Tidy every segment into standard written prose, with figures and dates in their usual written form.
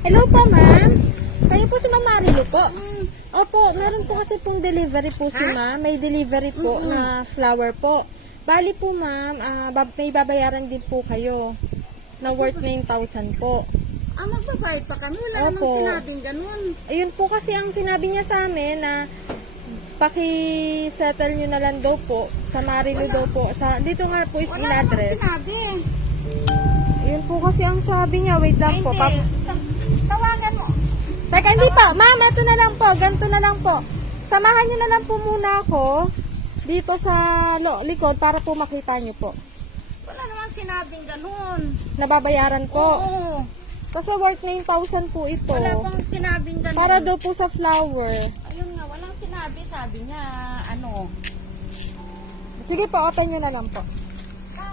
Hello po, ma'am. Kayo po si Ma'am Marilu po. Opo, meron po kasi pong delivery po si ma'am. May delivery po na flower po. Bali po, ma'am, may babayaran din po kayo na worth 9,000 po. Magbabayad pa kami. Wala namang Opo. sinabing ganun. Ayun po kasi ang sinabi niya sa amin na paki-settle nyo na lang daw po sa Marilu daw po. Dito nga po is Wala namang in-address. sinabi. Ayun po kasi ang sabi niya. Wait lang po. Tawagan mo. Teka, hindi po. Ma'am, ito na lang po. Ganito na lang po. Samahan niyo na lang po muna ako dito sa likod para po makita niyo po. Wala namang sinabing ganun. Nababayaran po. Oo. Kasi worth 9,000 po ito. Wala pang sinabing ganun. Para daw po sa flower. Ayun nga, walang sinabi. Sabi niya, ano. Sige po, open niyo na lang po. Wala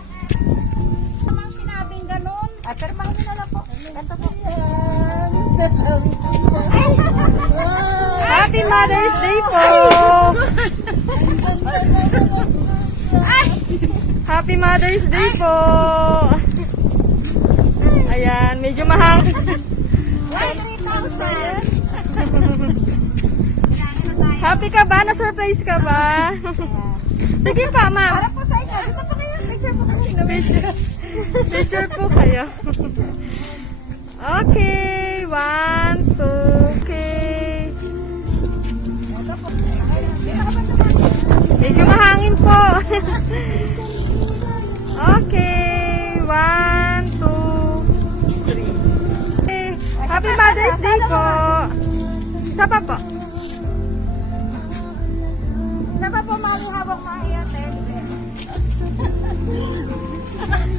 namang sinabing ganun. Permahan niyo na lang po. Ito po. Happy Mother's Day po! Happy Mother's Day po! Ayan, medyo mahang. 3,000. Happy ka ba? Na-surprise ka ba? Sige pa, ma'am. Para po sa ikaw. Dito po kayo. Picture po kayo. Picture po kayo. Okay, 1, 2, okay. Medyo mahangin po. Okay, 1, 2, 3. Okay. Happy Mother's Day po. Isa pa po. Sa pa po maluhawak mahiyat eh.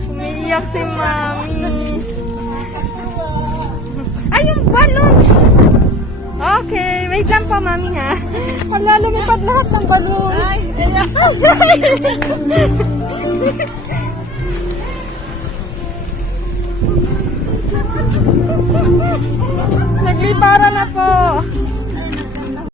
Umiiyak si Mami. Ay, yung balon! Okay, wait lang po, Mami, ha? Wala, lumipad lahat ng balon. Ay, Naglipara na po.